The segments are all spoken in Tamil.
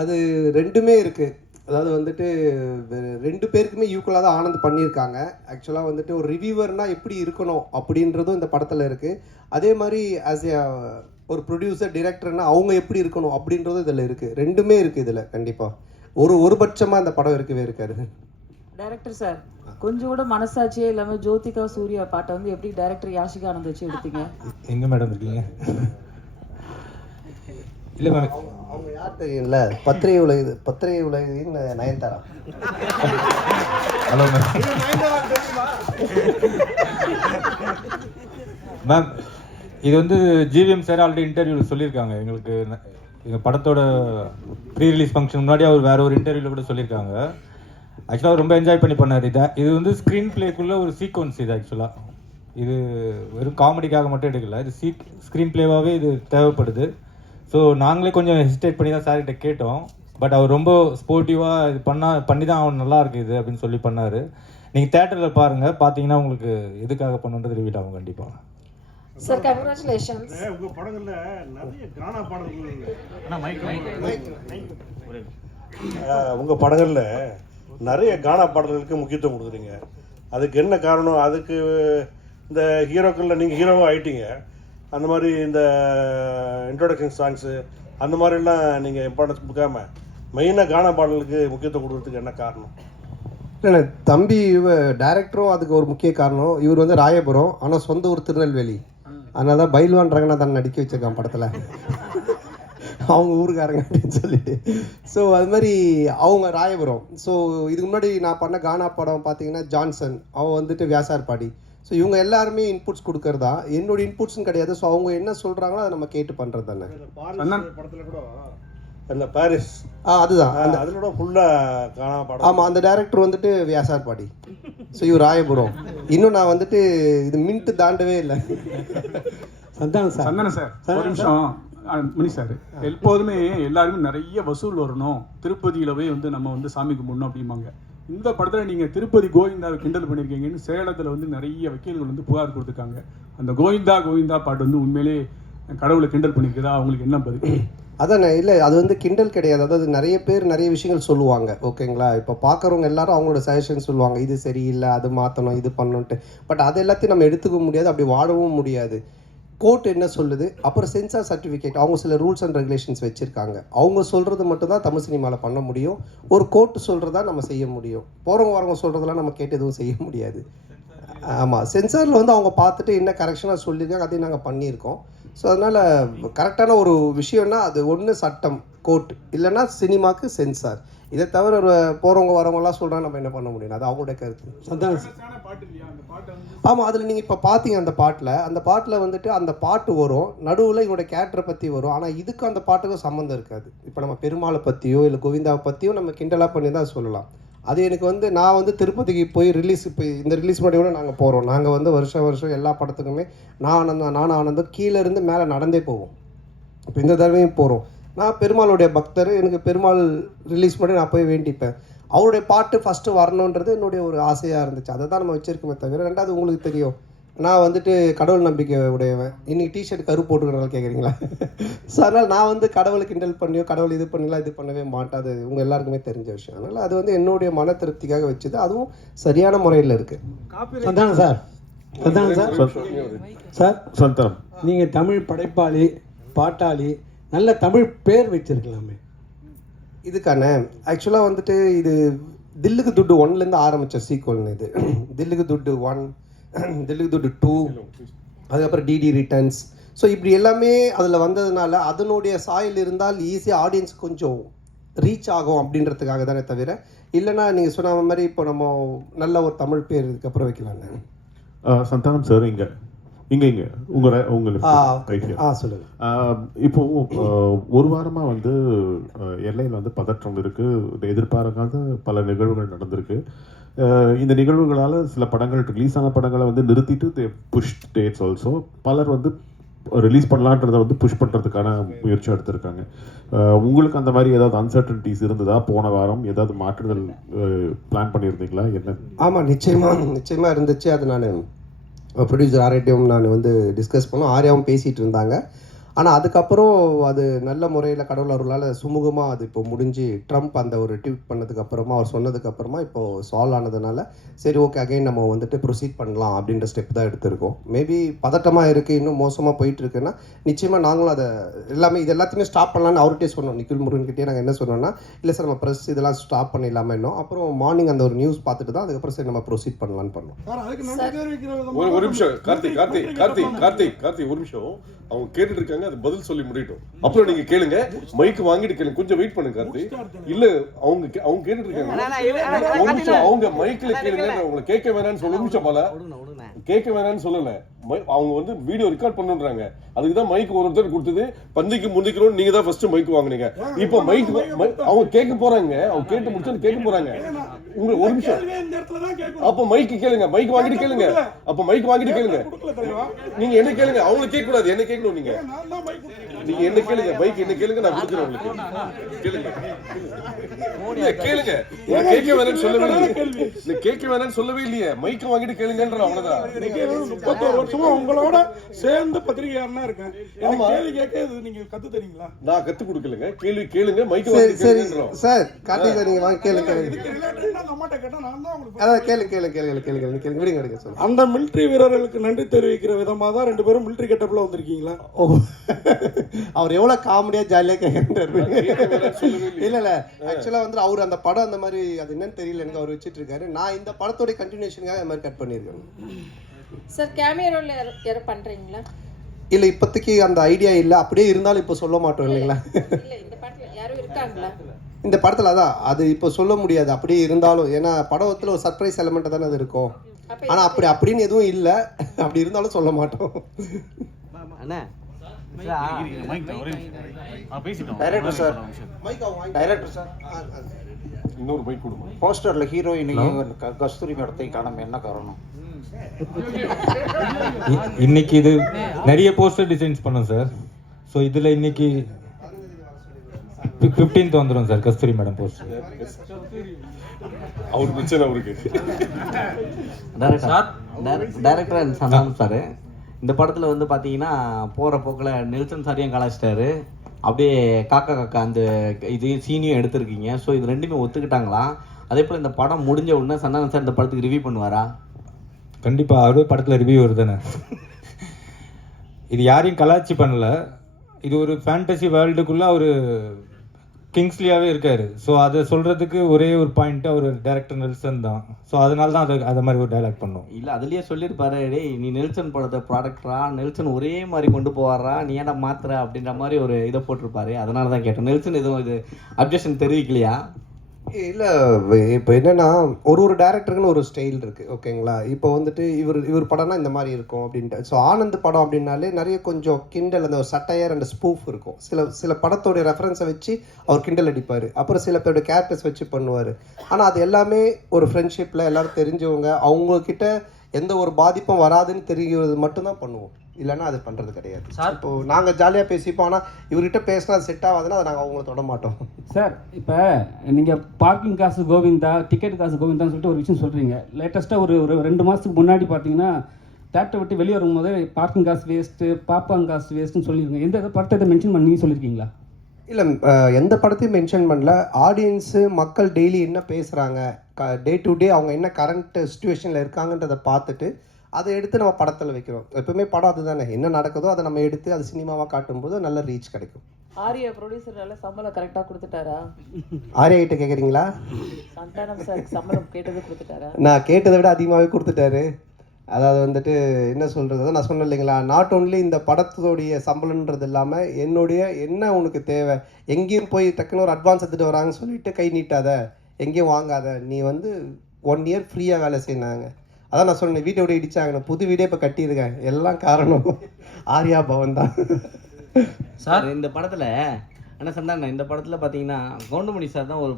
அது ரெண்டுமே இருக்குது. அதாவது வந்துட்டு 2 பேருக்குமே ஈக்குவலாக தான் ஆனந்த் பண்ணியிருக்காங்க. ஆக்சுவலாக வந்துட்டு ஒரு ரிவ்யூவர்னால் எப்படி இருக்கணும் அப்படின்றதும் இந்த படத்தில் இருக்குது. அதே மாதிரி ஆஸ் எ ஒரு ப்ரொடியூசர் டிரெக்டர்னால் அவங்க எப்படி இருக்கணும் அப்படின்றதும் இதில் இருக்குது. ரெண்டுமே இருக்குது இதில். கண்டிப்பாக ஒரு பட்சமாக இந்த படம் இருக்கவே இருக்காது. டைரக்டர் சார், கொஞ்சம் கூட மனசாட்சியே இல்லாமல் ஜோதிகா சூர்யா பாட்டை வந்து எப்படி டைரக்டர் யாஷிகா ஆனந்த் வச்சு எடுத்தீங்க? எங்கே மேடம் இருக்கீங்க? இல்லை மேம், அவங்க யார் தெரியும்ல, பத்திரிகை உலகின் நயன்தாரா. Hello ma'am. மேம், இது வந்து ஜிவிஎம் சார் ஆல்ரெடி இன்டர்வியூவில் சொல்லியிருக்காங்க. எங்களுக்கு எங்கள் படத்தோட ப்ரீ ரிலீஸ் ஃபங்க்ஷன் முன்னாடி அவர் வேறு ஒரு இன்டர்வியூவில் கூட சொல்லியிருக்காங்க. ஆக்சுவலாக ரொம்ப என்ஜாய் பண்ணி பண்ணார். இது வந்து ஸ்க்ரீன் பிளேக்குள்ளே ஒரு சீக்வன்ஸ். இது ஆக்சுவலாக இது வெறும் காமெடிக்காக மட்டும் எடுக்கல. இது ஸ்க்ரீன் பிளேவாகவே இது தேவைப்படுது. ஸோ நாங்களே கொஞ்சம் ஹெசிடேட் பண்ணி தான் சார்கிட்ட கேட்டோம். பட் அவர் ரொம்ப ஸ்போர்ட்டிவாக இது பண்ணி தான் அவன் நல்லா இருக்குது இது அப்படின்னு சொல்லி பண்ணார். நீங்கள் தேட்டரில் பாருங்கள், பார்த்தீங்கன்னா உங்களுக்கு எதுக்காக பண்ணுன்றது ரிவீல் ஆகும் கண்டிப்பாக. Sir congratulations. உங்க படங்கள்ல நிறைய கானா பாடல்கள் உங்க படங்கள்ல நிறைய கானா பாடல்களுக்கு முக்கியத்துவம் கொடுக்குறீங்க. அதுக்கு என்ன காரணம்? அதுக்கு இந்த ஹீரோக்களில் நீங்கள் ஹீரோவாக ஆயிட்டீங்க. அந்த மாதிரி இந்த இன்ட்ரோடக்ஷன் சாங்ஸு அந்த மாதிரிலாம் நீங்கள் இம்பார்ட்டன்ஸ் கொடுக்காம மெயினாக கானா பாடலுக்கு முக்கியத்துவம் கொடுக்கறதுக்கு என்ன காரணம்? இல்லை, தம்பி டைரக்டரும் அதுக்கு ஒரு முக்கிய காரணம். இவர் வந்து ராயபுரம், ஆனால் சொந்த ஊர் திருநெல்வேலி. அதனால தான் பைல்வான் ரங்கநாதன் நடிக்க வச்சிருக்கான் படத்தில், அவங்க ஊருக்காரங்க அப்படின்னு சொல்லிட்டு. ஸோ அது மாதிரி அவங்க ராயபுரம். ஸோ இதுக்கு முன்னாடி நான் பண்ண கானா படம் பார்த்தீங்கன்னா ஜான்சன், அவன் வந்துட்டு வியாசார்பாடி. ஸோ இவங்க எல்லாருமே இன்புட்ஸ் கொடுக்கறதா, என்னோட இன்புட்ஸ்னு கிடையாது. ஸோ அவங்க என்ன சொல்கிறாங்களோ அதை நம்ம கேட்டு பண்ணுறது தானே. படத்தில் கூட இல்லை பாரிஸ், அதுதான் அதோட ஃபுல்லாக கானா படம். ஆமாம், அந்த டைரக்டர் வந்துட்டு வியாசார்பாடி. ஸோ இவர் ராயபுரம். இன்னும் நான் வந்துட்டு இது மின்ட்டு தாண்டவே இல்லை. சந்தானம் சார், ஒரு நிமிஷம். மணி சார், எப்போதுமே எல்லாருமே நிறைய வசூல் வரணும், திருப்பதியில் போய் வந்து நம்ம வந்து சாமி கும்பிடணும் அப்படிம்பாங்க. இந்த படத்தில் நீங்கள் திருப்பதி கோவிந்தாவை கிண்டல் பண்ணியிருக்கீங்கன்னு சேலத்தில் வந்து நிறைய வக்கீல்கள் வந்து புகார் கொடுத்துருக்காங்க. அந்த கோவிந்தா கோவிந்தா பாட்டு வந்து உண்மையிலே கடவுளை கிண்டல் பண்ணிக்கிறதா, அவங்களுக்கு என்ன பதில்? அதானே, இல்லை அது வந்து கிண்டல் கிடையாது. அதாவது நிறைய பேர் நிறைய விஷயங்கள் சொல்லுவாங்க, ஓகேங்களா. இப்போ பார்க்குறவங்க எல்லாரும் அவங்களோட சஜஷன் சொல்லுவாங்க, இது சரியில்லை, அது மாற்றணும், இது பண்ணணுன்ட்டு. பட் அது எல்லாத்தையும் நம்ம எடுத்துக்க முடியாது, அப்படி வாழவும் முடியாது. கோர்ட் என்ன சொல்லுது, அப்புறம் சென்சார் சர்டிஃபிகேட், அவங்க சில ரூல்ஸ் அண்ட் ரெகுலேஷன்ஸ் வச்சுருக்காங்க. அவங்க சொல்கிறது மட்டும்தான் தமிழ் சினிமாவில் பண்ண முடியும். ஒரு கோர்ட்டு சொல்கிறதா நம்ம செய்ய முடியும். போகிறவங்க வரவங்க சொல்கிறதெல்லாம் நம்ம கேட்டு எதுவும் செய்ய முடியாது. ஆமாம், சென்சாரில் வந்து அவங்க பார்த்துட்டு என்ன கரெக்ஷனாக சொல்லியிருக்காங்க, அதையும் நாங்கள் பண்ணியிருக்கோம். ஸோ அதனால் கரெக்டான ஒரு விஷயம்னா அது ஒன்று சட்டம், கோர்ட், இல்லைன்னா சினிமாவுக்கு சென்சார். இதை தவிர ஒரு போகிறவங்க வரவங்கலாம் சொல்கிறாங்க, நம்ம என்ன பண்ண முடியும், அது அவங்களுடைய கருத்து. ஆமாம், அதில் நீங்கள் இப்போ பார்த்தீங்க அந்த பாட்டில் வந்துட்டு அந்த பாட்டு வரும், நடுவில் இவங்களோட கேரக்டரை பற்றி வரும். ஆனால் இதுக்கும் அந்த பாட்டுக்கும் சம்மந்தம் இருக்காது. இப்போ நம்ம பெருமாளை பற்றியோ இல்லை கோவிந்தாவை பற்றியோ நம்ம கிண்டலாக பண்ணி தான் சொல்லலாம். அது எனக்கு வந்து நான் வந்து திருப்பதிக்கு போய் இப்போ இந்த ரிலீஸ் பண்ணி கூட நாங்கள் போகிறோம். நாங்கள் வந்து வருஷம் எல்லா படத்துக்குமே நானும் ஆனந்தும் கீழே இருந்து மேலே நடந்தே போவோம். இப்போ இந்த தடவையும் போகிறோம். நான் பெருமாளுடைய பக்தர். எனக்கு பெருமாள் ரிலீஸ் பண்ணி நான் போய் வேண்டிப்பேன். அவருடைய பாட்டு ஃபஸ்ட்டு வரணுன்றது என்னுடைய ஒரு ஆசையாக இருந்துச்சு. அதை தான் நம்ம வச்சுருக்கோமே தவிர. ரெண்டாவது உங்களுக்கு தெரியும், நான் வந்துட்டு கடவுள் நம்பிக்கை உடையவன். இன்றைக்கி டிஷர்ட் கரு போட்டுக்கிறனால கேட்குறீங்களா? ஸோ அதனால் நான் வந்து கடவுளை கிண்டல் பண்ணியோ கடவுள் இது பண்ணலாம் இது பண்ணவே மாட்டேன். அது உங்கள் எல்லாருக்குமே தெரிஞ்ச விஷயம். அதனால் அது வந்து என்னுடைய மன திருப்திக்காக வச்சுது. அதுவும் சரியான முறையில் இருக்குது. சந்தானம் சார், சந்தானம், நீங்கள் தமிழ் படைப்பாளி, பாட்டாளி, நல்ல தமிழ் பேர் வச்சிருக்கலாமே. இதுக்கான ஆக்சுவலாக வந்துட்டு இது தில்லுக்கு துட்டு 1லேருந்து ஆரம்பித்த சீக்வல்னு. இது தில்லுக்கு துட்டு 1, தில்லுக்கு துட்டு 2, அதுக்கப்புறம் டிடி ரிட்டர்ன்ஸ். ஸோ இப்படி எல்லாமே அதில் வந்ததுனால அதனுடைய சாயல் இருந்தால் ஈஸியாக ஆடியன்ஸ் கொஞ்சம் ரீச் ஆகும் அப்படின்றதுக்காக தானே தவிர, இல்லைன்னா நீங்கள் சொன்ன மாதிரி இப்போ நம்ம நல்ல ஒரு தமிழ் பேர் இதுக்கப்புறம் வைக்கலான்னு. சந்தானம் சார், இங்கே உங்களுக்கு சொல்லுங்கள். இப்போ ஒரு வாரமாக வந்து எல்லையில் வந்து பதற்றம் இருக்குது. எதிர்பாராத பல நிகழ்வுகள் நடந்திருக்கு. இந்த நிகழ்வுகளால் சில படங்கள் ரிலீஸ் ஆன படங்களை வந்து நிறுத்திட்டு புஷ் டேட்ஸ் ஆல்சோ. பலர் வந்து ரிலீஸ் பண்ணலான்றதை வந்து புஷ் பண்ணுறதுக்கான முயற்சி எடுத்திருக்காங்க. உங்களுக்கு அந்த மாதிரி ஏதாவது அன்சர்டனிட்டிஸ் இருந்ததா? போன வாரம் ஏதாவது மாற்றுதல் பிளான் பண்ணியிருந்தீங்களா? என்ன? ஆமாம், நிச்சயமாக இருந்துச்சு. அது நான் ப்ரொடியூசர் ஆர்யாவும் நான் வந்து டிஸ்கஸ் பண்ணோம். ஆர்யாவும் பேசிகிட்டு இருந்தாங்க. ஆனால் அதுக்கப்புறம் அது நல்ல முறையில் கடவுள் அருளால் சுமூகமாக அது இப்போ முடிஞ்சு ட்ரம்ப் அந்த ஒரு ட்வீட் பண்ணதுக்கப்புறமா அவர் சொன்னதுக்கப்புறமா இப்போது சால்வ் ஆனதுனால சரி ஓகே அகைன் நம்ம வந்துட்டு ப்ரொசீட் பண்ணலாம் அப்படின்ற ஸ்டெப் தான் எடுத்திருக்கோம். மேபி பதட்டமாக இருக்குது, இன்னும் மோசமாக போயிட்டு இருக்குன்னா நிச்சயமாக நாங்களும் அதை எல்லாமே இது எல்லாத்தையுமே ஸ்டாப் பண்ணலான்னு அவர்கிட்டே சொன்னோம். நிக்கில் முருகன்கிட்டே நாங்கள் என்ன சொன்னோம்னா இல்லை சார் நம்ம ப்ரெஸ் இதெல்லாம் ஸ்டாப் பண்ணிடலாமே இன்னும். அப்புறம் மார்னிங் அந்த ஒரு நியூஸ் பார்த்துட்டு தான் அதுக்கப்புறம் சரி நம்ம ப்ரொசீட் பண்ணலான்னு பண்ணோம். ஒரு நிமிஷம் கார்த்திக் ஒரு நிமிஷம். அவங்க கேட்டுட்டு இருக்காங்க, அது பதில் சொல்லி முடியட்டும். அப்புறம் நீங்க கேளுங்க, மைக் வாங்கிட்டு கேளுங்க. கொஞ்சம் வெயிட் பண்ணுங்க கார்த்திக். இல்ல அவங்க கேட்டுட்டு இருக்காங்க. ஒரு நிமிஷம் அவங்க மைக்ல கேளுங்க. உங்களை கேட்க வேணாம்னு சொல்ல நிமிஷம் போல கேட்க வேணாம்னு சொல்லல. அவங்க வந்து வீடியோ ரெக்கார்ட் பண்ணுன்றாங்க. அதுக்கு தான் மைக் ஒருத்தர் கொடுத்தது. பந்திக்கு முந்திக்கிறோம் நீங்க தான் ஃபர்ஸ்ட் மைக் வாங்குனீங்க. இப்போ மைக் அவங்க கேட்க போறாங்க. அவங்க கேட்டு முடிச்சு கேட்க போறாங்க. உங்களுக்கு ஒரு நிமிஷம். அப்ப மைக் கேளுங்க, மைக் வாங்கிட்டு கேளுங்க. அப்ப மைக் வாங்கிட்டு கேளுங்க. நீங்க என்ன கேளுங்க, அவங்க கேட்க கூடாது, என்ன கேட்கணும். நீங்க என்ன கேளுங்க, மைக் என்ன கேளுங்க, நான் கொடுக்குறேன் உங்களுக்கு. கேளுங்க கேளுங்க. கேட்க வேணாம்னு சொல்லவே இல்லையே. நீ கேட்க வேணாம்னு சொல்லவே இல்லையே. மைக் வாங்கிட்டு கேளுங்கன்ற அவ்வளவுதான். 31 வருஷமா உங்களோட சேர்ந்து பத்திரிகையாளனா இருக்கேன். எனக்கு கேள்வி கேட்க நீங்க கத்து தரீங்களா? நான் கத்து கொடுக்கலங்க. கேள்வி கேளுங்க, மைக் சரி வாங்கிட்டு சரி கேளுங்கன்றோம். சார் கார்த்திக் சார் நீங்கள் வாங்க கேளுங்க அம்மாட்ட கேட்டா நான் தான் உங்களுக்கு அதான் கேளுங்க விடுங்க சொல்லுங்க. அந்த மிலிட்டரி வீரர்களுக்கு நன்றி தெரிவிக்கிற விதமா தான் 2 பேரும் மிலிட்டரி கெட்டப்ல வந்திருக்கீங்களா? ஓ அவர் எவ்வளோ காமெடியாக ஜாலியாக கேட்குறாரு. இல்லை ஆக்சுவலாக வந்து அவர் அந்த படம் அந்த மாதிரி அது என்னன்னு தெரியல எனக்கு அவர் வச்சுட்டு இருக்காரு. நான் இந்த படத்தோட கண்டினியூஷனுக்காக இந்த மாதிரி கட் பண்ணியிருக்கேன். சார் கேமியோ ரோல் யார பண்றீங்களா? இல்லை இப்போதைக்கு அந்த ஐடியா இல்லை. அப்படியே இருந்தாலும் இப்போ சொல்ல மாட்டோம் இல்லைங்களா? இல்ல இந்த பாட்டுல யாரும் இருக்காங்களா? இந்த படத்தில் அதான் அது இப்போ சொல்ல முடியாது. அப்படியே இருந்தாலும் ஏன்னா படத்தில் ஒரு சர்ப்ரைஸ் எலமெண்ட் தானே அது இருக்கும். ஆனால் அப்படின்னு எதுவும் இல்லை. அப்படி இருந்தாலும் சொல்ல மாட்டோம். டைரக்டர் சார் இன்னொரு மைக் கொடுங்க. போஸ்டர்ல ஹீரோயினையும் கஸ்தூரி மேடத்தை காணாம என்ன காரணம்? இன்னைக்கு இது நிறைய போஸ்டர் டிசைன்ஸ் பண்ணோம் சார். ஸோ இதில் இன்னைக்கு 15th வந்துடும் சார் கஸ்தூரி மேடம் போஸ்டர். அவருக்கு பிரச்சனை அவருக்கு. டைரக்டர் அண்ட் சந்தானம் சார் இந்த படத்தில் வந்து பார்த்தீங்கன்னா போகிற போக்கில் நெல்சன் சாரையும் கலாச்சிட்டாரு. அப்படியே காக்கா அந்த இது சீனியும் எடுத்திருக்கீங்க. ஸோ இது ரெண்டுமே ஒத்துக்கிட்டாங்களா? அதே போல் இந்த படம் முடிஞ்ச உடனே சந்தானம் சார் இந்த படத்துக்கு ரிவ்யூ பண்ணுவாரா? கண்டிப்பாக அவரே படத்தில் ரிவ்யூ வருதுன்னு. இது யாரையும் கலாச்சி பண்ணல. இது ஒரு ஃபேண்டசி வேர்ல்டுக்குள்ளே அவர் கிங்ஸ்லியாகவே இருக்கார். ஸோ அதை சொல்கிறதுக்கு ஒரே ஒரு பாயிண்ட்டு அவர் டேரக்டர் நெல்சன் தான். ஸோ அதனால தான் அதை மாதிரி ஒரு டைலாக் பண்ணோம். இல்லை அதுலேயே சொல்லியிருப்பாரு, டேய் நீ நெல்சன் படத்தை ப்ராடக்டரா, நெல்சன் ஒரே மாதிரி கொண்டு போவாரா, நீ ஏன்டா மாத்துற அப்படின்ற மாதிரி ஒரு இதை போட்டிருப்பாரு. அதனால தான் கேட்டேன். நெல்சன் எதுவும் இது அப்ஜெக்ஷன் தெரிவிக்கலையா? இல்லை இப்போ என்னென்னா ஒரு டேரக்டருக்குன்னு ஒரு ஸ்டைல் இருக்குது ஓகேங்களா. இப்போ வந்துட்டு இவர் படம்னா இந்த மாதிரி இருக்கும் அப்படின்ட்டு. ஸோ ஆனந்த் படம் அப்படின்னாலே நிறைய கொஞ்சம் கிண்டல் அந்த ஒரு சட்டையர் அண்ட் ஸ்பூஃப் இருக்கும். சில படத்தோடைய ரெஃபரன்ஸை வச்சு அவர் கிண்டல் அடிப்பார். அப்புறம் சில பேருடைய கேரக்டர்ஸ் வச்சு பண்ணுவார். ஆனால் அது எல்லாமே ஒரு ஃப்ரெண்ட்ஷிப்பில் எல்லோரும் தெரிஞ்சவங்க அவங்கக்கிட்ட எந்த ஒரு பாதிப்பும் வராதுன்னு தெரிகிறது மட்டும்தான் பண்ணுவோம். இல்லைன்னா அது பண்ணுறது கிடையாது. இப்போ நாங்கள் ஜாலியாக பேசிப்போம். ஆனால் இவர்கிட்ட பேசினா அது செட் ஆகாதுன்னா அதை நாங்கள் அவங்கள தொட மாட்டோம். சார் இப்போ நீங்கள் பார்க்கிங் காசு கோவிந்தா, டிக்கெட் காசு கோவிந்தான்னு சொல்லிட்டு ஒரு விஷயம் சொல்கிறீங்க. லேட்டஸ்ட்டாக ஒரு 2 மாதத்துக்கு முன்னாடி பார்த்தீங்கன்னா தேட்டரை விட்டு வெளியே வரும்போது பார்க்கிங் காசு வேஸ்ட்டு, பாப்பாங் காசு வேஸ்ட்டுன்னு சொல்லியிருக்கீங்க. எந்த படத்தை மென்ஷன் பண்ணி சொல்லியிருக்கீங்களா? இல்லை எந்த படத்தையும் மென்ஷன் பண்ணல. ஆடியன்ஸு மக்கள் டெய்லி என்ன பேசுகிறாங்க, டே டு டே அவங்க என்ன கரண்ட் சுச்சுவேஷனில் இருக்காங்கன்றதை பார்த்துட்டு அதை எடுத்து நம்ம படத்தில் வைக்கிறோம். எப்பவுமே படம் அதுதானே, என்ன நடக்குதோ அதை நம்ம எடுத்து அது சினிமாவாக காட்டும்போது நல்ல ரீச் கிடைக்கும். ஆர்யா ப்ரொடியூசரால சம்பளம் கரெக்டாக கொடுத்துட்டாரா? ஆர்யா கிட்ட கேட்குறீங்களா? சந்தானம் சார் சம்பளம் கேட்டது கொடுத்துட்டாரா? நான் கேட்டதை விட அதிகமாகவே கொடுத்துட்டாரு. அதாவது வந்துட்டு என்ன சொல்கிறது, நான் சொன்னேன் இல்லைங்களா, நாட் ஓன்லி இந்த படத்தோடைய சம்பளன்றது இல்லாமல் என்ன உனக்கு தேவை, எங்கேயும் போய் டக்குன்னு ஒரு அட்வான்ஸ் எடுத்துகிட்டு வராங்கன்னு சொல்லிட்டு கை நீட்டாத, எங்கேயும் வாங்காத, நீ வந்து 1 இயர் ஃப்ரீயாக வேலை செய்யினாங்க. அதான் நான் சொன்னேன், வீட்டை விட இடிச்சாங்க, நான் புது வீடே இப்போ கட்டியிருக்கேன். எல்லாம் காரணம் ஆர்யா பவன் தான். சார் இந்த படத்தில் ஆனால் சந்தானம் இந்த படத்தில் பார்த்தீங்கன்னா கவுண்டமணி சார் தான் ஒரு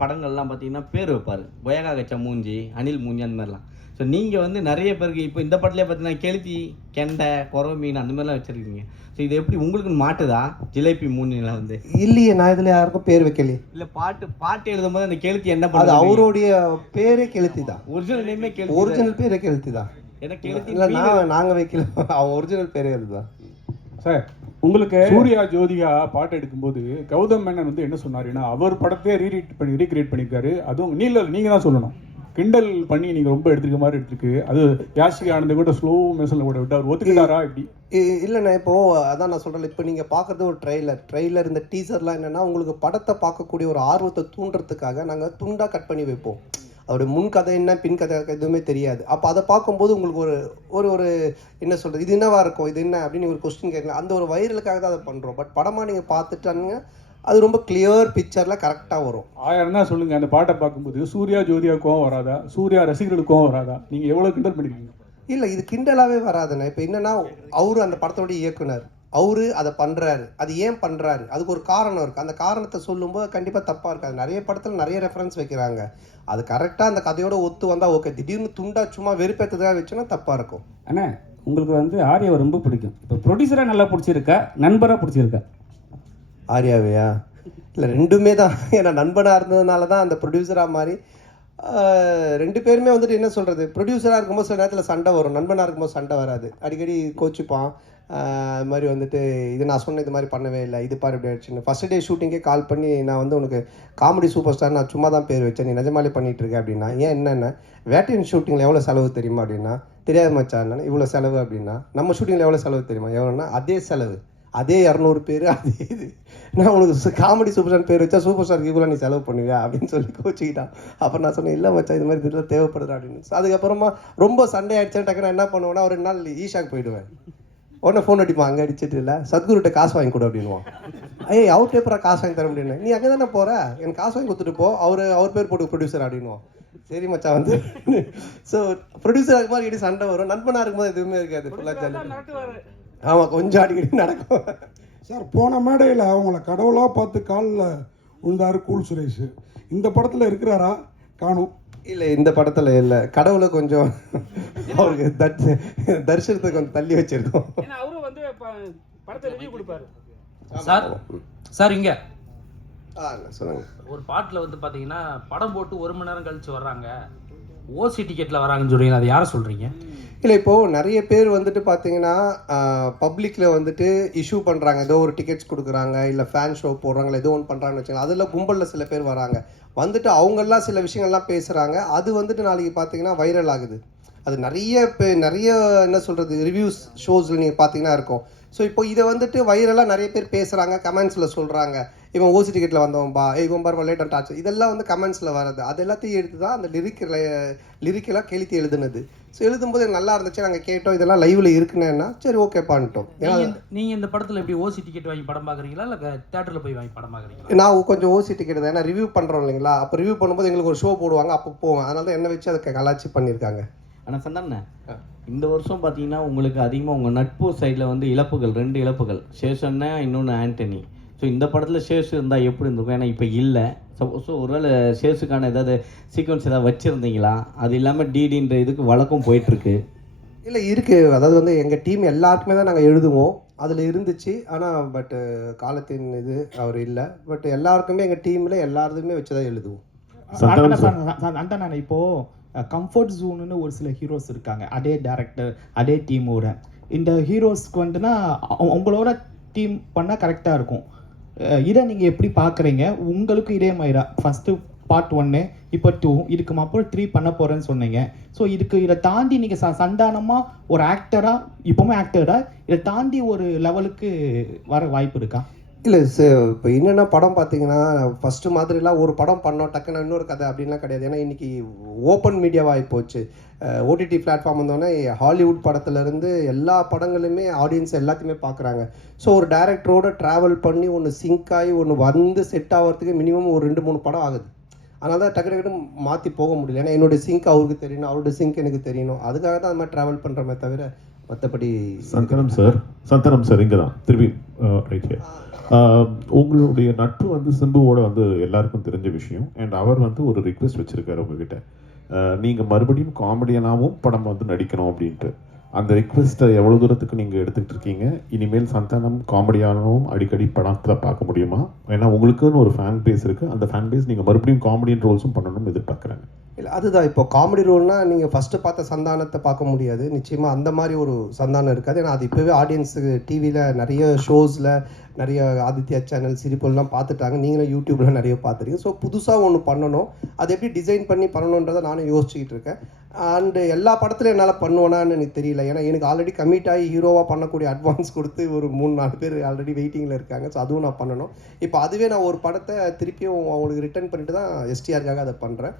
படங்கள்லாம் பார்த்தீங்கன்னா பேர் வைப்பார். பொயகா கச்சா மூஞ்சி, அனில் மூஞ்சி அந்த மாதிரிலாம். ஸோ நீங்கள் வந்து நிறைய பேருக்கு இப்போ இந்த படத்துலேயே பார்த்தீங்கன்னா கெளுத்தி, கெண்டை, குறவை மீன் அந்த மாதிரிலாம் வச்சுருக்கீங்க. ஸோ இது எப்படி உங்களுக்கு மாட்டுதா ஜிலேபி மூஞ்சில வந்து? இல்லையே, நான் இதில் யாருக்கும் பேர் வைக்கலையே. இல்லை பாட்டு எழுதும் போது அந்த கெளுத்தி என்ன பண்ணுது? அவருடைய பேரே கெளுத்தி தான். ஒரிஜினல் நேமே ஒரிஜினல் பேரே கெளுத்தி தான். ஏன்னா கெளுத்தி இல்லை நாங்கள் வைக்கல, அவன் ஒரிஜினல் பேரே அதுதான். சார் உங்களுக்கு சூர்யா ஜோதிகா பாட்டு எடுக்கும்போது கௌதம் மேனன் வந்து என்ன சொன்னாருன்னா அவர் படத்தையே ரீக்ரியேட் பண்ணியிருக்காரு. அதுவும் நீங்கள் தான் சொல்லணும். கிண்டல் பண்ணி நீங்கள் ரொம்ப எடுத்துக்க மாதிரி எடுத்துருக்கு. அது யாஷிகா ஆனந்தை கூட ஸ்லோ மெசலில் கூட விட்டு அவர் ஒத்துக்கிட்டாரா இப்படி? இல்லைண்ணா, இப்போது அதான் நான் சொல்கிறேன், இப்போ நீங்கள் பார்க்குறது ஒரு ட்ரெய்லர் இந்த டீசர்லாம் என்னென்னா உங்களுக்கு படத்தை பார்க்கக்கூடிய ஒரு ஆர்வத்தை தூண்டுறதுக்காக நாங்கள் துண்டாக கட் பண்ணி வைப்போம். அதோடைய முன் கதை என்ன பின் கதை எதுவுமே தெரியாது. அப்போ அதை பார்க்கும்போது உங்களுக்கு ஒரு என்ன சொல்கிறது, இது என்னவா இருக்கும், இது என்ன அப்படின்னு ஒரு கொஸ்டின் கேட்கலாம். அந்த ஒரு வைரலுக்காக தான் அதை பண்ணுறோம். பட் படமாக நீங்கள் பார்த்துட்டானுங்க அது ரொம்ப கிளியர் பிக்சரில் கரெக்டாக வரும். 1000 தான் சொல்லுங்கள். அந்த பாட்டை பார்க்கும்போது சூர்யா ஜோதியாவுக்கும் வராதா, சூர்யா ரசிகர்களுக்கும் வராதா? நீங்கள் எவ்வளோ கிண்டல் பண்ணிருக்கீங்க? இல்லை, இது கிண்டலாகவே வராதுண்ணே. இப்போ என்னென்னா அவரு அந்த படத்தோடைய இயக்குனர், அவரு அதை பண்ணுறாரு. அது ஏன் பண்ணுறாரு, அதுக்கு ஒரு காரணம் இருக்குது. அந்த காரணத்தை சொல்லும்போது கண்டிப்பாக தப்பாக இருக்காது. நிறைய படத்தில் நிறைய ரெஃபரன்ஸ் வைக்கிறாங்க. அது கரெக்டாக அந்த கதையோட ஒத்து வந்தால் ஓகே. திடீர்னு துண்டா சும்மா வெறுப்பேற்றதாக வச்சோன்னா தப்பாக இருக்கும். அண்ணா, உங்களுக்கு வந்து ஆர்யாவை ரொம்ப பிடிக்கும். இப்போ ப்ரொடியூசராக நல்லா பிடிச்சிருக்கா, நண்பராக பிடிச்சிருக்கா? ஆர்யாவையா? இல்லை, ரெண்டுமே தான். ஏன்னா நண்பனாக இருந்ததுனால தான் அந்த ப்ரொடியூசராக மாதிரி 2 பேருமே வந்துட்டு என்ன சொல்கிறது, ப்ரொடியூசராக இருக்கும்போது சில நேரத்தில் சண்டை வரும், நண்பனாக இருக்கும்போது சண்டை வராது. அடிக்கடி கோச்சிப்பான். அது மாதிரி வந்துட்டு இது நான் சொன்ன இது மாதிரி பண்ணவே இல்லை, இது பாரு இப்படி ஆயிடுச்சுன்னு. ஃபஸ்ட் டே ஷூட்டிங்கே கால் பண்ணி நான் வந்து உனக்கு காமெடி சூப்பர் ஸ்டார் நான் சும்மா தான் பேர் வச்சேன், நீ நிஜமாலே பண்ணிகிட்டு இருக்க அப்படின்னா. ஏன் என்னென்ன வேட்டையின் ஷூட்டிங்கில் எவ்வளோ செலவு தெரியுமா அப்படின்னா, தெரியாது மச்சான் இவ்வளோ செலவு அப்படின்னா. நம்ம ஷூட்டிங்கில் எவ்வளோ செலவு தெரியுமா, எவ்வளோன்னா அதே செலவு, அதே 200 பேர், அதே இது. நான் உனக்கு காமெடி சூப்பர் ஸ்டார் பேர் வச்சா சூப்பர் ஸ்டாருக்கு இவ்வளோ நீ செலவு பண்ணுவியா அப்படின்னு சொல்லி கோச்சிக்கிட்டான். அப்புறம் நான் சொன்னேன், இல்லை மச்சா இது மாதிரி இதில் தேவைப்படுது அப்படின்னு. அதுக்கப்புறமா ரொம்ப சண்டை ஆகிடுச்சேன். டக்குன்னு என்ன பண்ணுவேன்னா, ஒரு 2 நாள் ஈஷாக்கு போயிடுவேன். உடனே ஃபோன் அடிப்பான், அங்கே அடிச்சிட்டு இல்லை சத்குருட்ட காசு வாங்கி கொடு அப்படின்வான். ஏய், அவர் பேப்பராக காசு வாங்கி தர முடியும்னு. நீ அங்கே தானே போகிற, எனக்கு காசு வாங்கி கொடுத்துட்டு போ, அவர் பேர் போட்டு ப்ரொடியூசர் அப்படின்வான். சரி மச்சா வந்து. ஸோ ப்ரொடியூசர் ஆகும் போது அடிக்கடி சண்டை வரும், நண்பனாக இருக்கும்போது எதுவுமே இருக்காது, ஃபுல்லாக ஜாலி. ஆமாம், கொஞ்சம் அடிக்கடி நடக்கும். சார், போன மேடையில் அவங்கள கடவுளாக பார்த்து காலில் விழுந்தார் கூல் சுரேஷ். இந்த படத்தில் இருக்கிறாரா? காணும். இல்லை, இந்த படத்தில் இல்லை. கடவுளை கொஞ்சம் அவருக்கு தரிசனத்தை கொஞ்சம் தள்ளி வச்சிருக்கோம். அவரும் வந்து படத்தை ரிவ்யூ கொடுப்பாரு. சார் இங்கே சொல்லுங்க. ஒரு பாட்டில் வந்து பார்த்தீங்கன்னா படம் போட்டு 1 மணி நேரம் கழிச்சு வர்றாங்க, ஓசி டிக்கெட்டில் வராங்கன்னு சொல்கிறீங்க, அது யாரை சொல்கிறீங்க? இல்லை, இப்போது நிறைய பேர் வந்துட்டு பார்த்தீங்கன்னா பப்ளிக்கில் வந்துட்டு இஷ்யூ பண்ணுறாங்க, ஏதோ ஒரு டிக்கெட்ஸ் கொடுக்குறாங்க, இல்லை ஃபேன் ஷோ போடுறாங்களா, ஏதோ ஒன்று பண்ணுறாங்கன்னு வச்சுக்கோங்க. அதில் கும்பலில் சில பேர் வராங்க, வந்துட்டு அவங்கெல்லாம் சில விஷயங்கள்லாம் பேசுகிறாங்க. அது வந்துட்டு நாளைக்கு பார்த்தீங்கன்னா வைரல் ஆகுது. அது நிறைய என்ன சொல்கிறது ரிவ்யூஸ் ஷோஸில் நீங்கள் பார்த்தீங்கன்னா இருக்கும். ஸோ இப்போ இதை வந்துட்டு வைரலாக நிறைய பேர் பேசுகிறாங்க, கமெண்ட்ஸில் சொல்கிறாங்க, இவன் ஓசி டிக்கெட்டில் வந்தவன்பா, இவன் பார் லேட் அண்ட் டார்ச், இதெல்லாம் வந்து கமெண்ட்ஸில் வர்றது. அது எல்லாத்தையும் எடுத்து தான் அந்த லிரிக்கெல்லாம் கெளுத்தி எழுதுனது. ஸோ எழுதும்போது நல்லா இருந்துச்சு, நாங்கள் கேட்டோம், இதெல்லாம் லைவில் இருக்குன்னா சரி ஓகே பண்ணிட்டோம். ஏன்னா நீங்கள் இந்த படத்தில் எப்படி ஓசி டிக்கெட் வாங்கி படம் பார்க்குறீங்களா, இல்லை தேட்டரில் போய் வாங்கி படம் பார்க்குறீங்களா? நான் கொஞ்சம் ஓசி டிக்கெட் தான், ஏன்னா ரிவ்யூ பண்ணுறோம் இல்லைங்களா. அப்போ ரிவ்யூ பண்ணும்போது எங்களுக்கு ஒரு ஷோ போடுவாங்க, அப்போ போவேன். அதனால தான் என்ன வச்சு அதை கலாச்சி பண்ணியிருக்காங்க. ஆனால் சந்தானண்ணே, இந்த வருஷம் பார்த்தீங்கன்னா உங்களுக்கு அதிகமாக உங்கள் நட்பு சைடில் வந்து இழப்புகள், 2 இழப்புகள், சேஷன்னா இன்னொன்று ஆண்டனி. ஸோ இந்த படத்தில் சேஷு இருந்தால் எப்படி இருந்திருக்கும்? ஏன்னா இப்போ இல்லை. ஸோ ஒருவேளை சேஷுக்கான ஏதாவது சீக்வன்ஸ் ஏதாவது வச்சுருந்தீங்களா? அது இல்லாமல் டிடின்ற இதுக்கு வழக்கம் போயிட்டுருக்கு. இல்லை இருக்குது, அதாவது வந்து எங்கள் டீம் எல்லாருக்குமே தான் நாங்கள் எழுதுவோம், அதில் இருந்துச்சு. ஆனால் பட்டு காலத்தின் இது அவர் இல்லை. பட் எல்லாருக்குமே எங்கள் டீமில் எல்லாருமே வச்சு தான் எழுதுவோம். அந்த நான் இப்போது கம்ஃபர்ட் ஜோனுன்னு ஒரு சில ஹீரோஸ் இருக்காங்க, அதே டேரக்டர் அதே டீமோட. இந்த ஹீரோஸ்க்கு வந்துட்டுனா உங்களோட டீம் பண்ணால் கரெக்டாக இருக்கும். இதை நீங்கள் எப்படி பார்க்குறீங்க? உங்களுக்கு இதே மாதிரியா ஃபஸ்ட்டு பார்ட் 1, இப்போ 2, இதுக்கு அப்புறம் 3 பண்ண போகிறேன்னு சொன்னீங்க. ஸோ இதை தாண்டி நீங்கள் சந்தானமாக ஒரு ஆக்டராக, இப்போவுமே ஆக்டராக இதை தாண்டி ஒரு லெவலுக்கு வர வாய்ப்பு இருக்கா? இல்லை சார், இப்போ என்னென்ன படம் பார்த்தீங்கன்னா ஃபஸ்ட்டு மாதிரிலாம் ஒரு படம் பண்ணோம் டக்குன்னு இன்னொரு கதை அப்படின்லாம் கிடையாது. ஏன்னா இன்றைக்கி ஓப்பன் மீடியாவாகி போச்சு. ஓடிடி பிளாட்ஃபார்ம் வந்தோடனே ஹாலிவுட் படத்துலேருந்து எல்லா படங்களுமே ஆடியன்ஸ் எல்லாத்தையுமே பார்க்குறாங்க. ஸோ ஒரு டைரக்டரோடு ட்ராவல் பண்ணி ஒன்று சிங்க் ஆகி ஒன்று வந்து செட் ஆகிறதுக்கு மினிமம் ஒரு 2-3 படம் ஆகுது. அதனால தான் டக்கு மாற்றி போக முடியல. ஏன்னா என்னுடைய சிங்க் அவருக்கு தெரியணும், அவருடைய சிங்க் எனக்கு தெரியணும். அதுக்காக தான் அது மாதிரி ட்ராவல் பண்ணுறமே தவிர மற்றபடி. சந்தனம் சார் இங்கே தான் திருப்பி ரைட். உங்களுடைய நட்பு வந்து சிம்புவோட வந்து எல்லாருக்கும் தெரிஞ்ச விஷயம். அண்ட் அவர் வந்து ஒரு ரிக்வெஸ்ட் வச்சுருக்காரு உங்ககிட்ட, நீங்கள் மறுபடியும் காமெடியனாகவும் படம் வந்து நடிக்கணும் அப்படின்ட்டு. அந்த ரிக்வெஸ்ட்டை எவ்வளோ தூரத்துக்கு நீங்கள் எடுத்துக்கிட்டு இருக்கீங்க? இனிமேல் சந்தானம் காமெடியானவும் அடிக்கடி படத்தில் பார்க்க முடியுமா? ஏன்னா உங்களுக்குன்னு ஒரு ஃபேன் பேஸ் இருக்குது, அந்த ஃபேன் பேஸ் நீங்கள் மறுபடியும் காமெடியன் ரோல்ஸும் பண்ணணும்னு எதிர்பார்க்குறாங்க. இல்லை அதுதான் இப்போ காமெடி ரோல்னால் நீங்கள் ஃபஸ்ட்டு பார்த்த சந்தானத்தை பார்க்க முடியாது, நிச்சயமாக அந்த மாதிரி ஒரு சந்தானம் இருக்காது. ஏன்னா அது இப்போவே ஆடியன்ஸுக்கு டிவியில் நிறைய ஷோஸில் நிறைய ஆதித்யா சேனல் சிரிப்பெல்லாம் பார்த்துட்டாங்க, நீங்களும் யூடியூப்பில் நிறைய பார்த்துருக்கீங்க. ஸோ புதுசாக ஒன்று பண்ணணும், அது எப்படி டிசைன் பண்ணி பண்ணணுன்றதை நானும் யோசிச்சுக்கிட்டு இருக்கேன். அண்டு எல்லா படத்துலையும் என்னால் பண்ணுவேனான்னு எனக்கு தெரியல, ஏன்னா எனக்கு ஆல்ரெடி கமிட் ஆகி ஹீரோவாக பண்ணக்கூடிய அட்வான்ஸ் கொடுத்து ஒரு 3-4 பேர் ஆல்ரெடி வெயிட்டிங்கில் இருக்காங்க. ஸோ அதுவும் நான் பண்ணணும். இப்போ அதுவே நான் ஒரு படத்தை திருப்பியும் அவங்களுக்கு ரிட்டர்ன் பண்ணிட்டு தான் எஸ்டிஆருக்காக அதை பண்ணுறேன்.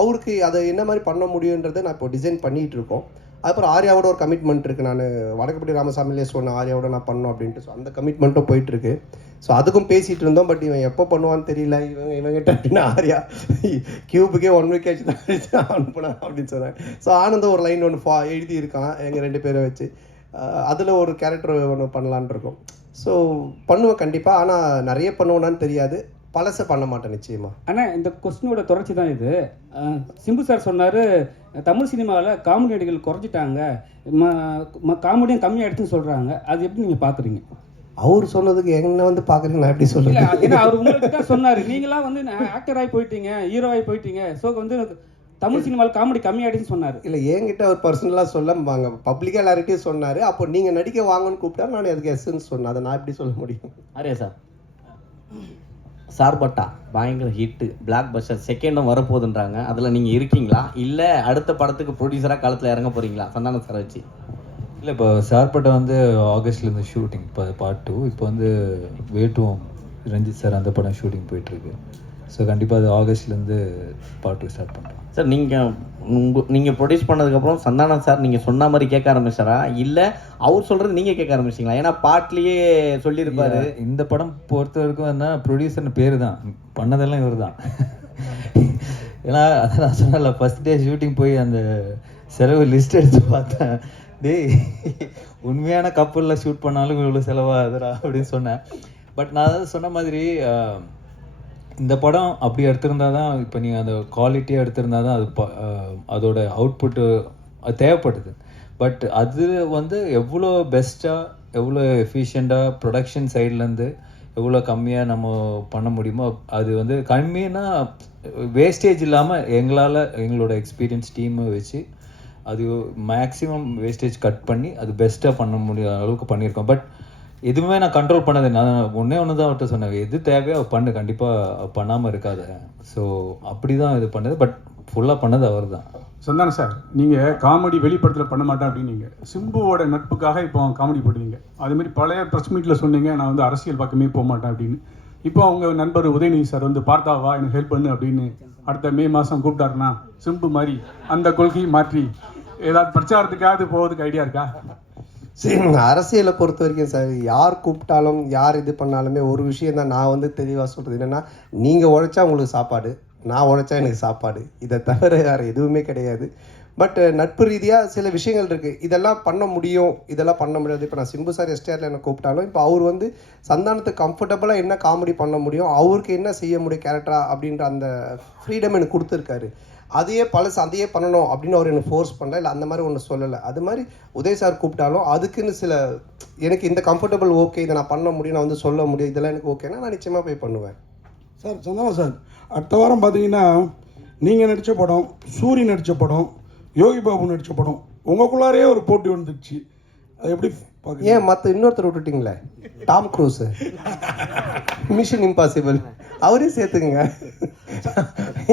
அவருக்கு அதை என்ன மாதிரி பண்ண முடியுன்றதை நான் இப்போ டிசைன் பண்ணிகிட்டு இருக்கோம். அதுக்கப்புறம் ஆர்யாவோட ஒரு கமிட்மெண்ட் இருக்குது, நான் வடக்குப்பட்டி ராமசாமிலே சொன்னேன் ஆர்யாவோட நான் பண்ணோம் அப்படின்ட்டு. ஸோ அந்த கமிட்மெண்ட்டும் போயிட்டுருக்கு. ஸோ அதுக்கும் பேசிகிட்டு இருந்தோம். பட் இவன் எப்போ பண்ணுவான்னு தெரியல, இவங்கிட்ட அப்படின்னா ஆர்யா கியூபுக்கே 1 வீக் ஆச்சு தான் அனுப்புனேன் அப்படின்னு சொன்னேன். ஸோ ஆனந்தம் ஒரு லைன் ஒன்று எழுதியிருக்கான் எங்கள் 2 பேரை வச்சு, அதில் ஒரு கேரக்டர் ஒன்று பண்ணலான் இருக்கோம். ஸோ பண்ணுவேன் கண்டிப்பாக, ஆனால் நிறைய பண்ணுவேனான்னு தெரியாது, பழசை பண்ண மாட்டேன் நிச்சயமாக. ஆனால் இந்த கொஸ்டினோட தொடர்ச்சி தான் இது. சிம்பு சார் சொன்னார் தமிழ் சினிமாவில் காமெடி நடிகர்கள் குறைஞ்சிட்டாங்க, காமெடியும் கம்மியாகிடுச்சுன்னு சொல்கிறாங்க. அது எப்படி நீங்கள் பார்க்குறீங்க? அவர் சொன்னதுக்கு என்ன வந்து பார்க்குறீங்க, நான் எப்படி சொல்லுங்கள்? ஏன்னா அவர் உங்களுக்கு தான் சொன்னார், நீங்களாம் வந்து ஆக்டர் ஆகி போயிட்டீங்க, ஹீரோ ஆகி போயிட்டீங்க, ஸோ வந்து தமிழ் சினிமாவில் காமெடி கம்மியாகிடுச்சுன்னு சொன்னார். இல்லை என்கிட்ட அவர் பர்சனலாக சொல்ல வாங்க, பப்ளிக்காக எல்லார்கிட்டையும் சொன்னார். அப்போ நீங்கள் நடிக்க வாங்கன்னு கூப்பிட்டா நான் அதுக்கு எஸ்ன்னு சொன்னேன். அதை நான் எப்படி சொல்ல முடியும்? அரே சார், சார்பட்டா பயங்கர ஹிட்டு, பிளாக் பஸ்டர், செகண்டும் வரப்போகுதுன்றாங்க. அதில் நீங்கள் இருக்கீங்களா, இல்லை அடுத்த படத்துக்கு ப்ரொடியூசராக காலத்தில் இறங்க போகிறீங்களா சந்தானம் சார் வச்சு? இல்லை, இப்போ சார்பட்டை வந்து ஆகஸ்ட்லேருந்து ஷூட்டிங், இப்போ பார்ட் 2. இப்போ வந்து வேட்டுவோம் ரஞ்சித் சார் அந்த படம் ஷூட்டிங் போயிட்டுருக்கு. ஸோ கண்டிப்பாக அது ஆகஸ்ட்லேருந்து பார்ட் 2 ஸ்டார்ட் பண்ணுறோம். சார் நீங்கள் ப்ரொடியூஸ் பண்ணதுக்கப்புறம் சந்தானம் சார் நீங்கள் சொன்ன மாதிரி கேட்க ஆரம்பிச்சாரா, இல்லை அவர் சொல்கிறது நீங்கள் கேட்க ஆரம்பிச்சிங்களா? ஏன்னா பாட்லேயே சொல்லியிருப்பாரு. இந்த படம் பொறுத்த வரைக்கும் என்ன, ப்ரொடியூசர்னு பேர் தான், பண்ணதெல்லாம் இவர் தான். ஏன்னா அதை நான் சொன்னல, ஃபஸ்ட் டே ஷூட்டிங் போய் அந்த செலவு லிஸ்ட் எடுத்து பார்த்தேன், டேய் உண்மையான கப்பலில் ஷூட் பண்ணாலும் இவ்வளோ செலவாகுதுடா அப்படின்னு சொன்னேன். பட் நான் அதாவது சொன்ன மாதிரி இந்த படம் அப்படி எடுத்திருந்தா தான், இப்போ நீங்கள் அந்த குவாலிட்டியாக எடுத்திருந்தா தான் அது அதோட அவுட்புட்டு அது தேவைப்படுது. பட் அது வந்து எவ்வளோ பெஸ்ட்டாக, எவ்வளோ எஃபிஷியண்ட்டாக ப்ரொடக்ஷன் சைட்லேருந்து எவ்வளோ கம்மியாக நம்ம பண்ண முடியுமோ, அது வந்து கம்மின்னா வேஸ்டேஜ் இல்லாமல் எங்களோட எக்ஸ்பீரியன்ஸ் டீமை வச்சு அது மேக்ஸிமம் வேஸ்டேஜ் கட் பண்ணி அது பெஸ்ட்டாக பண்ண முடியாத அளவுக்கு பண்ணியிருக்கோம். பட் எதுவுமே நான் கண்ட்ரோல் பண்ணது, நான் ஒன்று தான் அவர்கிட்ட சொன்னேன், எது தேவையோ பண்ணு, கண்டிப்பாக பண்ணாமல் இருக்காது. ஸோ அப்படி தான் இது பண்ணது, பட் ஃபுல்லாக பண்ணது அவர் தான். சந்தானம் சார், நீங்கள் காமெடி வெளிப்படத்தில் பண்ண மாட்டேன் அப்படின்னீங்க, சிம்புவோட நட்புக்காக இப்போ காமெடி போடுவீங்க. அதுமாரி பழைய ப்ரெஸ் மீட்டில் சொன்னீங்க நான் வந்து அரசியல் பக்கமே போக மாட்டேன் அப்படின்னு. இப்போ அவங்க நண்பர் உதயநிதி சார் வந்து பார்த்தாவா எனக்கு ஹெல்ப் பண்ணு அப்படின்னு அடுத்த மே மாதம் கூப்பிட்டாருன்னா சிம்பு மாதிரி அந்த கொள்கையை மாற்றி ஏதாவது பிரச்சாரத்துக்காவது போகிறதுக்கு ஐடியா இருக்கா? சரி, அரசியலை பொறுத்த வரைக்கும் சார், யார் கூப்பிட்டாலும் யார் இது பண்ணாலுமே ஒரு விஷயம் தான் நான் வந்து தெளிவாக சொல்கிறது என்னென்னா, நீங்கள் உழைச்சா உங்களுக்கு சாப்பாடு, நான் உழைச்சா எனக்கு சாப்பாடு, இதை தவிர வேறு எதுவுமே கிடையாது. பட் நட்பு ரீதியாக சில விஷயங்கள் இருக்குது, இதெல்லாம் பண்ண முடியும், இதெல்லாம் பண்ண முடியாது. இப்போ நான் சிம்பு சார் எஸ்டிஆரில் என்ன கூப்பிட்டாலும் இப்போ அவர் வந்து சந்தானத்துக்கு கம்ஃபர்டபுளாக என்ன காமெடி பண்ண முடியும், அவருக்கு என்ன செய்ய முடியும் கேரக்டரா அப்படின்ற அந்த ஃப்ரீடம் எனக்கு கொடுத்துருக்காரு. அதையே அதையே பண்ணணும் அப்படின்னு அவர் எனக்கு ஃபோர்ஸ் பண்ணல, இல்லை அந்த மாதிரி ஒன்று சொல்லலை. அது மாதிரி உதய் சார் கூப்பிட்டாலும் அதுக்குன்னு சில எனக்கு இந்த கம்ஃபர்டபுள் ஓகே, இதை நான் பண்ண முடியும், நான் வந்து சொல்ல முடியும், இதெல்லாம் எனக்கு ஓகேனா நான் நிச்சயமாக போய் பண்ணுவேன். சார் சந்தானம் சார், அடுத்த வாரம் பார்த்தீங்கன்னா நீங்கள் நடித்த படம், சூரி நடித்த படம், யோகி பாபு நடித்த படம், உங்களுக்குள்ளாரே ஒரு போட்டி வந்துடுச்சு. அது எப்படி பார்க்க? ஏன் மற்ற இன்னொருத்தர் விட்டுட்டிங்களே, டாம் க்ரூஸு, மிஷன் இம்பாசிபிள் அவரே சேர்த்துக்குங்க.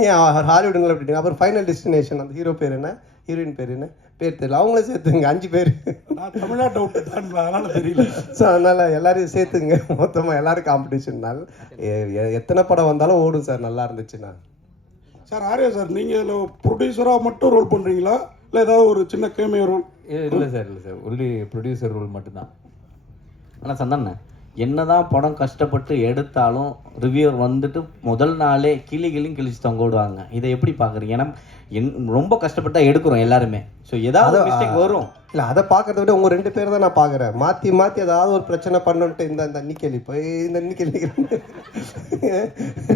ஏன் ஹாலிவுட்டுங்களை விட்டுட்டீங்க? அப்புறம் ஃபைனல் டெஸ்டினேஷன் அந்த ஹீரோ பேர் என்ன, ஹீரோயின் பேர் என்ன, பேர் தெரியல, அவங்களே சேர்த்துங்க. 5 பேர். நான் தமிழ்நாட்டை விட்டு தான் அதனால் தெரியல. ஸோ அதனால் எல்லாரையும் சேர்த்துங்க, மொத்தமாக எல்லோரும் காம்படிஷன்னால எத்தனை படம் வந்தாலும் ஓடும் சார், நல்லா இருந்துச்சுன்னா. சார் ஆர்யா சார், நீங்கள் இதில் ப்ரொடியூசராக மட்டும் ரோல் பண்ணுறீங்களா, இல்லை ஏதாவது ஒரு சின்ன கேமியோ ரோல்? இல்லை சார் ஒன்லி ப்ரொடியூசர் ரோல் மட்டும்தான். ஆனால் சந்தானண்ணே, என்னதான் படம் கஷ்டப்பட்டு எடுத்தாலும் ரிவ்யூவர் வந்துட்டு முதல் நாளே கிளியும் கிழிச்சு தொங்க விடுவாங்க. இதை எப்படி பார்க்குறீங்க? ஏன்னா ரொம்ப கஷ்டப்பட்டு எடுக்கிறோம் எல்லாருமே. ஸோ ஏதாவது மிஸ்டேக் வரும். இல்லை, அதை பார்க்கறத விட உங்கள் 2 பேர் தான் நான் பார்க்குறேன். மாற்றி ஏதாவது ஒரு பிரச்சனை பண்ணுன்ட்டு இந்த அன்னிக்கேள்வி போய் இந்த அன்னிக்கேள்வி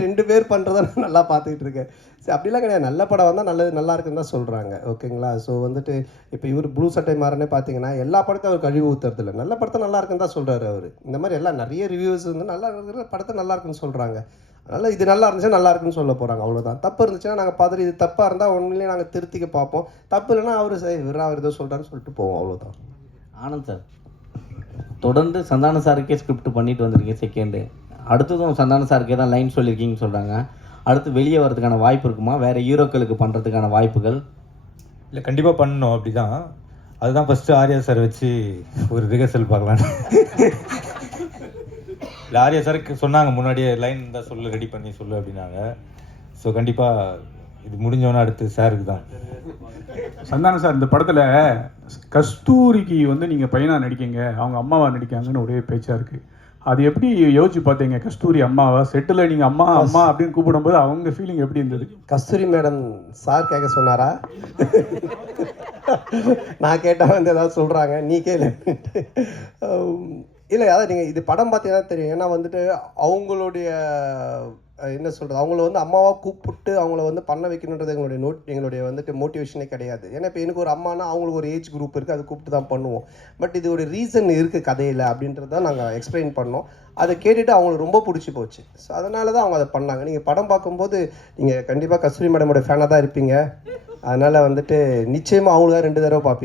2 பேர் பண்ணுறத நான் நல்லா பார்த்துக்கிட்டு இருக்கேன். சரி, அப்படிலாம் கிடையாது. நல்ல படம் வந்தால் நல்லா இருக்குன்னு தான் சொல்கிறாங்க. ஓகேங்களா? ஸோ வந்துட்டு இப்போ இவர் ப்ளூ சட்டை மாறனே பார்த்தீங்கன்னா எல்லா படத்தையும் அவர் கழிவு ஊற்றுறதில்ல, நல்ல படத்தை நல்லா இருக்குன்னு தான் சொல்கிறாரு அவர். இந்த மாதிரி எல்லாம் நிறைய ரிவ்யூஸ் வந்து நல்லா இருக்கிற படத்தை நல்லா இருக்குன்னு சொல்கிறாங்க. அதனால் இது நல்லா இருந்துச்சுன்னா நல்லா இருக்குன்னு சொல்ல போகிறாங்க, அவ்வளோதான். தப்பு இருந்துச்சுன்னா நாங்கள் பார்த்துட்டு இது தப்பாக இருந்தால் உண்மையிலேயே நாங்கள் திருத்திக்க பார்ப்போம். தப்பு இல்லைன்னா அவர் சரி விரா அவர் ஏதோ சொல்கிறான்னு சொல்லிட்டு போவோம், அவ்வளோதான். ஆனந்த் சார், தொடர்ந்து சந்தான சாருக்கே ஸ்கிரிப்ட் பண்ணிட்டு வந்திருக்கீங்க செகண்டு, அடுத்ததும் சந்தான சாருக்கே தான் லைன் சொல்லியிருக்கீங்கன்னு சொல்கிறாங்க. அடுத்து வெளியே வரதுக்கான வாய்ப்பு இருக்குமா? வேறு ஹீரோக்களுக்கு பண்ணுறதுக்கான வாய்ப்புகள்? இல்லை, கண்டிப்பாக பண்ணணும். அப்படி தான், அதுதான் ஃபஸ்ட்டு ஆர்யா சார் வச்சு ஒரு ரிஹர்சல் பார்க்கலான்னு. இல்லை, ஆர்யா சாருக்கு சொன்னாங்க முன்னாடியே லைன் தான் சொல்லு, ரெடி பண்ணி சொல்லு அப்படின்னாங்க. ஸோ கண்டிப்பாக இது முடிஞ்சோன்னே அடுத்து சாருக்கு தான். சந்தானம் சார், இந்த படத்தில் கஸ்தூரிக்கு வந்து நீங்கள் பையனாக நடிக்கீங்க, அவங்க அம்மாவா நடிக்காங்கன்னு ஒரே பேச்சாக இருக்குது. அது எப்படி யோசிச்சு பார்த்தீங்க? கஸ்தூரி அம்மாவா செட்டில் நீங்கள் அம்மா அம்மா அப்படின்னு கூப்பிடும்போது அவங்க ஃபீலிங் எப்படி இருந்தது? கஸ்தூரி மேடம் சார் கேட்க சொன்னாரா? நான் கேட்டால் வந்து ஏதாவது சொல்கிறாங்க, நீ கேளு. இல்லை, அதான் நீங்கள் இது படம் பார்த்தீங்கன்னா தெரியும். ஏன்னா வந்துட்டு அவங்களுடைய என்ன சொல்கிறது, அவங்கள வந்து அம்மாவாக கூப்பிட்டு அவங்கள வந்து பண்ண வைக்கணுன்றது எங்களுடைய வந்துட்டு மோட்டிவேஷனே கிடையாது. ஏன்னா இப்போ எனக்கு ஒரு அம்மானா அவங்களுக்கு ஒரு ஏஜ் குரூப் இருக்குது, அதை கூப்பிட்டு தான் பண்ணுவோம். பட் இது ஒரு ரீசன் இருக்குது கதையில் அப்படின்றது தான் நாங்கள் எக்ஸ்பிளைன் பண்ணோம். அதை கேட்டுட்டு அவங்களுக்கு ரொம்ப பிடிச்சி போச்சு. ஸோ அதனால தான் அவங்க அதை பண்ணாங்க. நீங்கள் படம் பார்க்கும்போது நீங்கள் கண்டிப்பாக கஸ்தூரி மேடமோட ஃபேனாக தான் இருப்பீங்க. அதனால் வந்துட்டு நிச்சயமாக அவங்களுக்காக 2 தடவை பார்ப்பீங்க.